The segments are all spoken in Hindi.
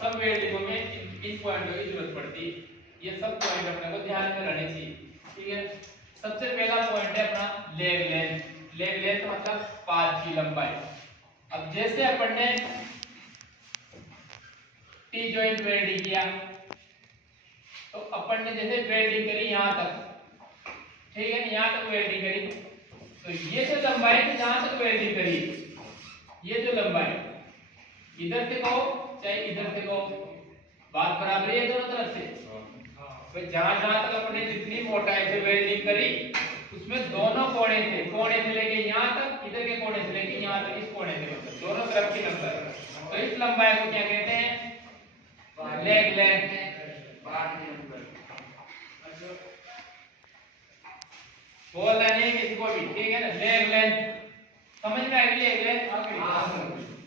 सब वेल्डिंगों में इन पॉइंटों की जरूरत पड़ती है। ये सब पॉइंट अपने को ध्यान में रहने चाहिए, ठीक है। सबसे पहला पॉइंट है अपना लेग लेंथ। लेग लेंथ मतलब पाद की लंबाई। अब जैसे अपन ने टी जॉइंट वेल्डिंग किया तो अपन ने जैसे वेल्डिंग करी यहां तक, ठीक है, यहां तक वेल्डिंग करी, तो ये जो लंबाई थी जहां तक वेल्डिंग करी, ये जो लंबाई इधर से कहो चाहे इधर से कहो, बात बराबर है दोनों तरफ से। तो जहां जहां तक अपने जितनी मोटाई से वेल्डिंग करी उसमें दोनों कोने से लेके यहाँ तक, इधर के कोने से लेके यहाँ तक, इस कोने से मतलब दोनों तरफ की लंबाई, तो इस लंबाई को क्या कहते हैं? Leg length. बोलना नहीं किसी को भी, ठीक है ना। लेग लेंथ समझ में आएगी। लेग लेंथ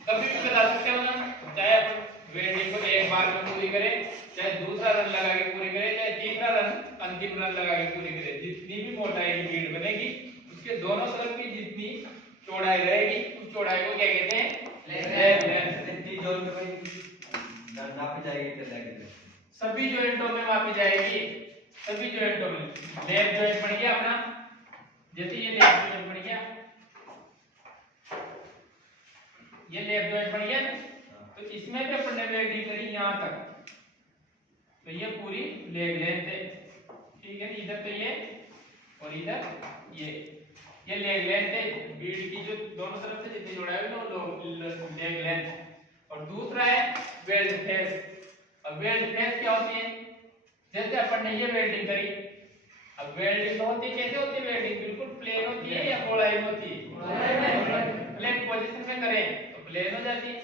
कभी भी बता सकते हो ना, चाहे आप वेल्डिंग को एक बार में पूरी करें, चाहे दूसरा रन लगा के पूरी करें, चाहे तीसरा रन अंतिम रन लगा के पूरी करें, जितनी भी मोटाई की बीड बनेगी उसके दोनों तरफ की जितनी चौड़ाई रहेगी उस चौड़ाई को क्या कहते हैं? Leg length. सभी जॉइंटों में मापी जाएगी, सभी जॉइंटों में। लेग जॉइंट बन गया अपना, जैसे ये लेग जॉइंट बन गया, ये लेग जॉइंट बन गया ना, तो इसमें भी अपन ने वेल्डिंग करी यहाँ तक, तो ये पूरी लेग लेंथ है, ठीक है। इधर तो ये और इधर ये लेग लेंथ है। बीड की जो दोनों तरफ से जितनी जोड़ा है वो लेग लेंथ। और दूसरा है वेल्ड फेस। अब वेल्ड फेस क्या होती है? जैसे अपन ने ये वेल्डिंग करी, अब वेल्डिंग तो होती है, कैसे होती है वेल्डिंग? बिल्कुल प्लेन होती है या गोलाई में होती है? प्लेन पोजीशन में करें तो प्लेन हो जाती है,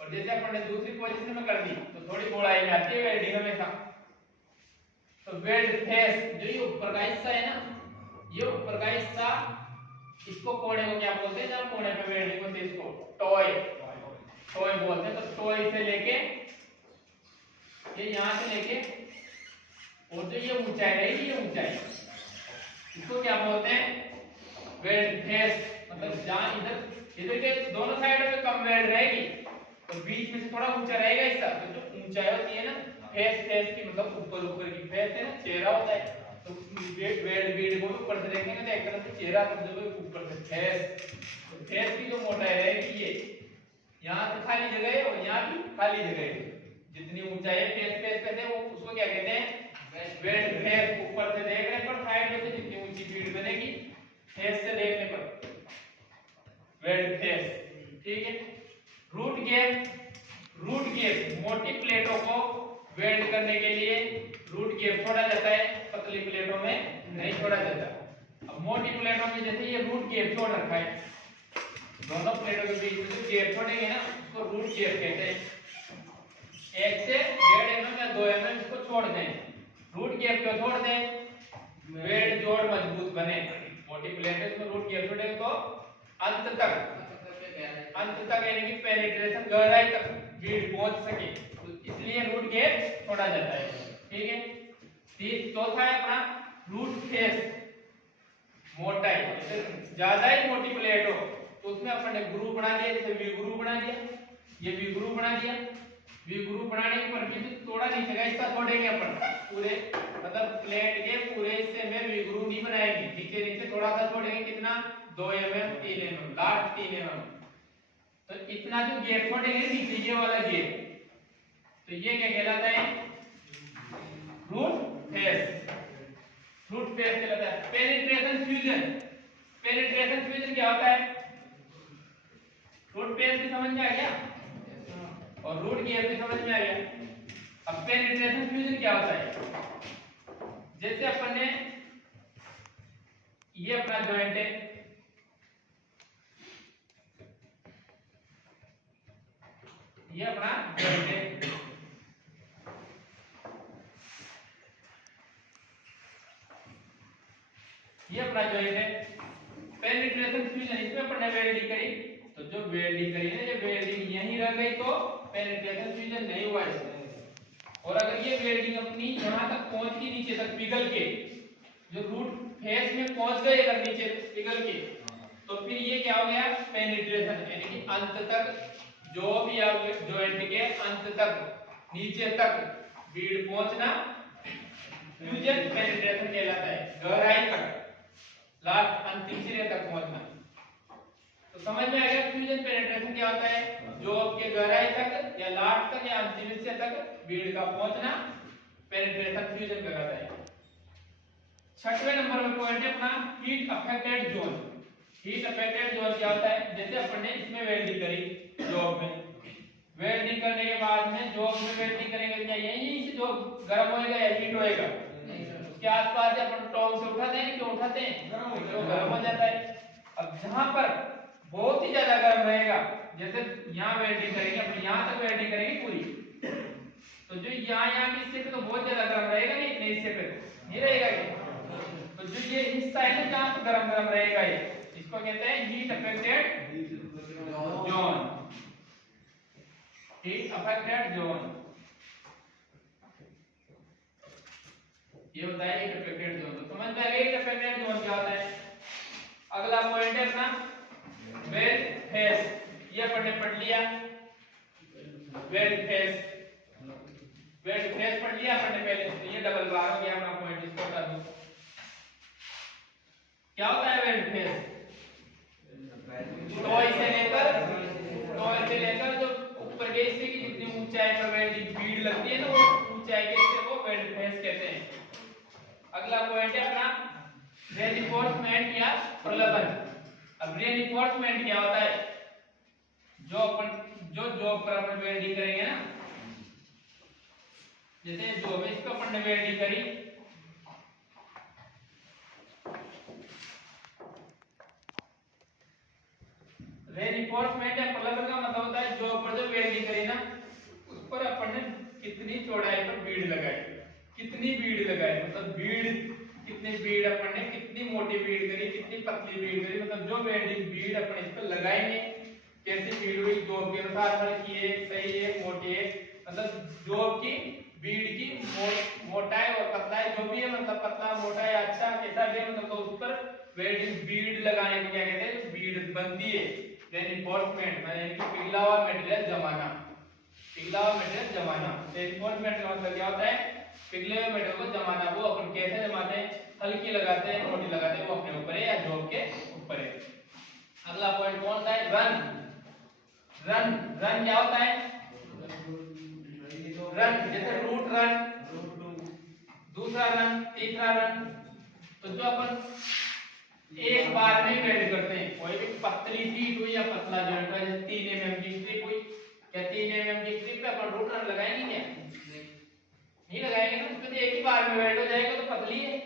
और जैसे अपन ने दूसरी पोजीशन में कर दी तो थोड़ी गोलाई में आती है वेल्डिंग हमेशा। तो वेल्ड फेस जो ये ऊपर का हिस्सा है ना, ये ऊपर का हिस्सा, इसको कोने को क्या बोलते हैं? जब कोने पे वेल्डिंग होती है इसको टॉय बोलते हैं। तो टॉय से लेके ये यहाँ से लेके और जो ये ऊंचाई रहेगी, ये ऊंचाई, इसको क्या बोलते हैं? Weld face. मतलब जहाँ इधर के दोनों साइडों पे कम वेल्ड रहेगी और बीच में से थोड़ा ऊंचा रहेगा हिस्सा, तो जो ऊंचाई होती है ना, फेस की मतलब ऊपर की फेस है ना, चेहरा होता है, तो वेल्ड बीड को ऊपर से देखेंगे तो एक तरफ से चेहरा, मतलब ऊपर से फेस। तो फेस की जो मोटाई रहेगी ये, यहाँ से खाली जगह है और यहाँ भी खाली जगह है, जितनी ऊंचाई है फेस पे वो उसको क्या कहते हैं? Weld face. ऊपर से देखने पर साइड में से जितनी ऊंची बीड बनेगी फेस से देखने पर वेल्ड फेस, ठीक है। रूट गेप मोटी प्लेटों को वेल्ड करने के लिए रूट गेप छोड़ा जाता है, पतली प्लेटों में नहीं छोड़ा जाता। अब मोटी प्लेटों में जैसे ये रूट गेप छोड़ रखा है, दोनों प्लेटों के बीच में जो गेप छोड़ेंगे ना उसको रूट गेप कहते हैं। 1 से 1.5 mm या 2 mm इसको छोड़ दें। रूट गेप क्यों छोड़ दें? वेल्ड जोड़ मजबूत बने। मोटी प्लेट है इसमें रूट गेप छोड़ेंगे तो अंत तक यानी कि पेनिट्रेशन, गहराई तक बीड पहुंच सके, तो इसलिए रूट गेप छोड़ा जाता है, ठीक है। चौथा है अपना रूट फेस। मोटाई ज्यादा ही मोटी प्लेट हो तो उसमें अपन ने ग्रूव बना दिया, जैसे वी ग्रूव बना दिया, ये वी ग्रूव बना दिया। वी ग्रूव बनाने के पर भी थोड़ा नीचे का हिस्सा छोड़ेंगे अपन, पूरे मतलब प्लेट के पूरे हिस्से में वी ग्रूव नहीं बनाएंगे, नीचे थोड़ा सा छोड़ेंगे। कितना? 2 mm 3 mm, लास्ट 3 mm। तो इतना जो गैप छोड़ेंगे नीचे, ये वाला गैप, तो ये क्या कहलाता है? Root face. रूट फेस कहलाता है। पेनिट्रेशन फ्यूजन क्या होता है? रूट फेस की समझ में आ गया और रूट गैप की समझ में आ गया। अब पेनिट्रेशन फ्यूजन क्या होता है? जैसे अपन ने ये अपना जॉइंट है, ये अपना जॉइंट है, ये अपना जॉइंट है। पेनिट्रेशन फ्यूजन, इसमें अपन ने वेल्डिंग करी, तो जो वेल्डिंग करी है, ये वेल्डिंग यहीं रह गई तो पेनिट्रेशन फ्यूजन नहीं हुआ इसमें। और अगर ये वेल्डिंग अपनी यहां तक पहुंच गई, नीचे तक पिघल के, जो रूट फेस में पहुंच गए अगर नीचे पिघल के, तो फिर ये क्या हो गया? पेनिट्रेशन, यानी कि अंत तक, जो भी जॉइंट के अंत तक नीचे तक बीड पहुंचना फ्यूजन पेनिट्रेशन कहलाता है। गहराई तक, लास्ट अंतिम सिरे तक पहुंचना। तो समझ में आ गया फ्यूजन पेनिट्रेशन क्या होता है? जॉब के गहराई तक या लास्ट तक या अंतिम हिस्से तक बीड का पहुंचना पेनिट्रेशन फ्यूजन कहलाता है। छठवें नंबर पर पॉइंट है अपना heat affected zone. Heat affected zone क्या होता है? जैसे अपन ने इसमें वेल्डिंग करी जॉब में, वेल्डिंग करने के बाद में जॉब में वेल्डिंग करेंगे क्या यही से जो गर्म होएगा या हीट होएगा? उसके आसपास अपन टोंग से उठाते हैं, क्यों उठाते हैं? तो गर्म हो जाता है। अब जहां पर बहुत ही ज्यादा गर्म रहेगा, जैसे यहाँ वेल्डिंग करेंगे अपन, यहाँ तक वेल्डिंग करेंगे पूरी, तो जो यहाँ के हिस्से पे तो बहुत ज्यादा गर्म रहेगा नहीं, इतने हिस्से पे नहीं रहेगा ये। तो जो ये हिस्सा है ना जहाँ पे गरम गरम रहेगा ये, इसको कहते हैं heat affected zone. Heat affected zone ये होता है हीट अफेक्टेड जोन। तो समझ में आ गया हीट अफेक्टेड जोन क्या होता है। अगला पॉइंट है अपना वेल्ड फेस। ये अपन ने पढ़ लिया वेल्ड फेस, वेल्ड फेस पढ़ लिया अपन ने पहले, तो ये डबल बार हो गया अपना पॉइंट, इसको कर दो। क्या होता है वेल्ड फेस? टॉय से लेकर जो ऊपर के हिस्से की जितनी ऊंचाई पर वेल्डिंग बीड लगती है ना, वो ऊंचाई के हिस्से को वेल्ड फेस कहते हैं। अगला पॉइंट है अपना रेइंफोर्समेंट या प्रलंबन। अब रेइंफोर्समेंट क्या होता है? जो जॉब पर अपन वेल्डिंग करेंगे ना, जैसे जॉब है इसको अपन ने वेल्डिंग करी, रेइंफोर्समेंट या प्रलंबन का मतलब होता है जॉब पर जो वेल्डिंग करी ना, उस पर अपन ने कितनी चौड़ाई पर बीड लगाई, कितनी बीड लगाई, मतलब बीड कितनी बीड अपन ने, कितनी मोटी बीड करी, कितनी पतली बीड करी, मतलब जो वेल्डिंग बीड अपन इस पर लगाएंगे कैसी बीड हुई जॉब के अनुसार, हल्की है, सही है, मोटी है, मतलब जॉब की बीड की मोटाई और पतलाई जो भी है, मतलब पतला मोटा या अच्छा कैसा भी है, मतलब तो उस पर वेल्डिंग बीड लगाने को क्या कहते हैं? बीड बनती है। रेइंफोर्समेंट यानी कि पिघला हुआ मटेरियल जमाना, पिघला हुआ मटेरियल जमाना। रेइंफोर्समेंट का मतलब क्या होता है? पिघले हुए मटेरियल को जमाना। वो अपन कैसे जमाते हैं? हल्की लगाते हैं, मोटी लगाते हैं, वो अपने ऊपर है या जॉब के ऊपर है। अगला पॉइंट कौन सा है? रन। रन रन क्या होता है? रन जैसे रूट रन, दूसरा रन, तीसरा रन। तो जो अपन एक बार में वेल्ड करते हैं, कोई भी पतली शीट हुई या पतला जॉइंट हुआ, जैसे 3 mm की स्ट्रिप हुई, क्या 3 mm की स्ट्रिप पे अपन रूट रन लगाएंगे क्या? नहीं लगाएंगे ना, क्योंकि एक ही बार में वेल्ड हो जाएगा, तो पतली है।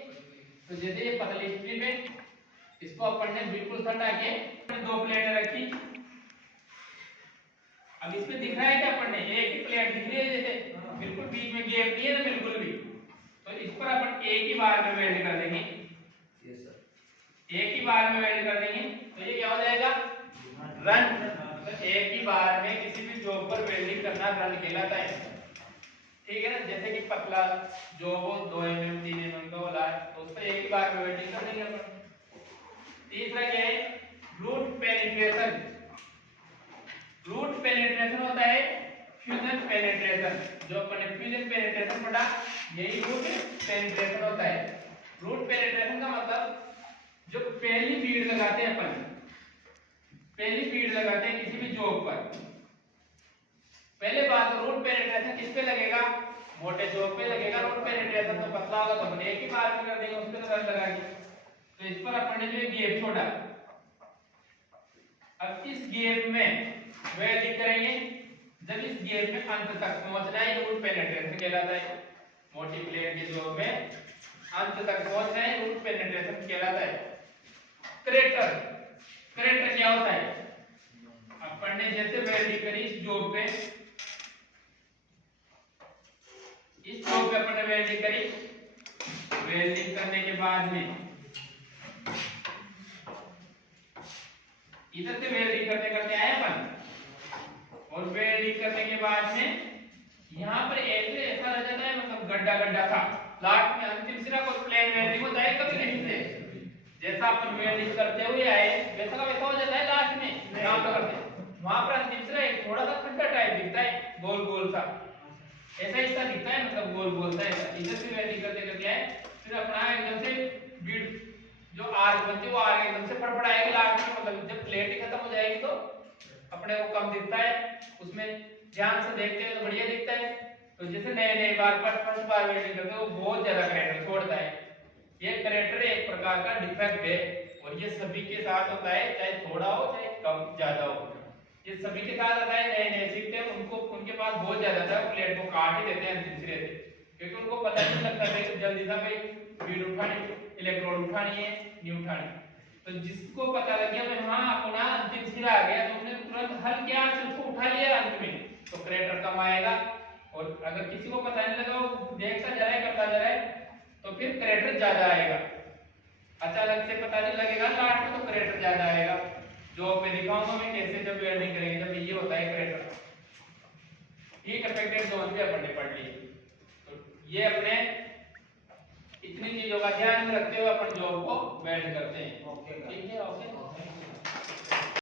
तो जैसे ये पतली स्ट्रिप है, इसको अपन ने बिल्कुल सटा के दो प्लेटें रखी। अब इसमें दिख रहा है क्या अपन ने? एक ही प्लेट दिख रही है, जैसे बिल्कुल बीच में गैप नहीं है ना बिल्कुल भी। तो इस पर अपन एक ही बार में वेल्ड कर देंगे, एक ही बार में वेल्ड कर देंगे, तो ये क्या हो जाएगा? रन। तो एक ही बार में किसी भी जॉब पर वेल्डिंग करना रन कहलाता है। ठीक है ना, जैसे कि पतला जॉब हो 2 mm 3 mm का वाला है, तो उस पर एक ही बार में वेल्डिंग कर देंगे अपन। तीसरा क्या है? Root penetration. रूट पेनिट्रेशन होता है फ्यूजन पेनिट्रेशन। जो अपन ने फ्यूजन पेनिट्रेशन पढ़ा, यही रूट पेनिट्रेशन होता है। रूट पेनिट्रेशन का मतलब जो पहली बीड लगाते हैं अपन, पहली बीड लगाते हैं किसी भी जॉब पर, पहले बात तो रूट पेनिट्रेशन किस पे लगेगा? मोटे जॉब पे लगेगा रूट पेनिट्रेशन। तो पतला होगा तो अपन एक ही बार में कर देंगे, उस पे तो रन लगा के। तो इस पर अपन ने जो गैप छोड़ा, अब इस गैप में वेल्डिंग करेंगे। जब इस गैप में अंत तक पहुंचना है, रूट पेनिट्रेशन कहलाता है। मोटी प्लेट के जॉब में अंत तक पहुंचना है, रूट पेनिट्रेशन कहलाता है। क्रेटर, क्रेटर क्या होता है? अपन ने जैसे वेल्डिंग करी इस जॉब पे, इस जॉब पे अपन ने वेल्डिंग करी, वेल्डिंग करने के बाद में इधर से वेल्डिंग करते करते आए अपन, और वेल्डिंग करने के बाद में यहाँ पर ऐसे ऐसा रह जाता है, मतलब गड्ढा गड्ढा था। लास्ट में अंतिम सिरा को प्लेन वेल्डिंग होता है कभी नहीं से, जैसा अपन वेल्डिंग करते हुए आए वैसा का वैसा हो जाता है। लास्ट में काम तो करते वहां पर अंतिम सिरा एक थोड़ा सा खड्डा टाइप दिखता है, गोल गोल सा। ऐसा हिस्सा दिखता है, मतलब गोल गोल सा ऐसा। इधर से वेल्डिंग करते करते है, फिर अपना एकदम से बीड जो आर्क बनती है वो आर्क एकदम से फड़फड़ाएगी लास्ट में, मतलब जब प्लेट ही खत्म हो जाएगी तो अपने को कम दिखता है। उसमें ध्यान से देखते हैं तो बढ़िया दिखता है। तो जैसे नए नए बार फर्स्ट बार वेल्डिंग करते हैं वो बहुत ज्यादा करेक्टर छोड़ता है। ये करेक्टर एक प्रकार का डिफेक्ट है और ये सभी के साथ होता है, चाहे थोड़ा हो चाहे कम ज्यादा हो। ये सभी के साथ आता है, नए नए सीखते हैं उनको, उनके पास बहुत ज्यादा था, प्लेट को काट ही देते हैं अंतिम सिरे से, क्योंकि उनको पता नहीं लगता है कि जल्दी से भाई बीड उठानी, इलेक्ट्रोड उठानी है नहीं उठानी। तो जिसको पता लग गया भाई हाँ अपना अंतिम सिरा आ गया तो उसने तुरंत हल किया, सिर्फ उठा लिया अंत में, तो करेक्टर कम आएगा। और अगर किसी को पता नहीं लगा वो देखता जा रहा है करता जा रहा है तो फिर करेक्टर ज्यादा आएगा। अचानक से पता नहीं लगेगा लास्ट में तो करेक्टर ज्यादा आएगा। जो मैं दिखाऊंगा मैं कैसे जब वेल्डिंग करेंगे जब ये होता है करेक्टर। हीट अफेक्टेड जोन पे अपन ने पढ़ ली। तो ये अपने इतनी चीजों का ध्यान में रखते हुए अपन जॉब को वेल्ड करते हैं। ठीक है, ओके।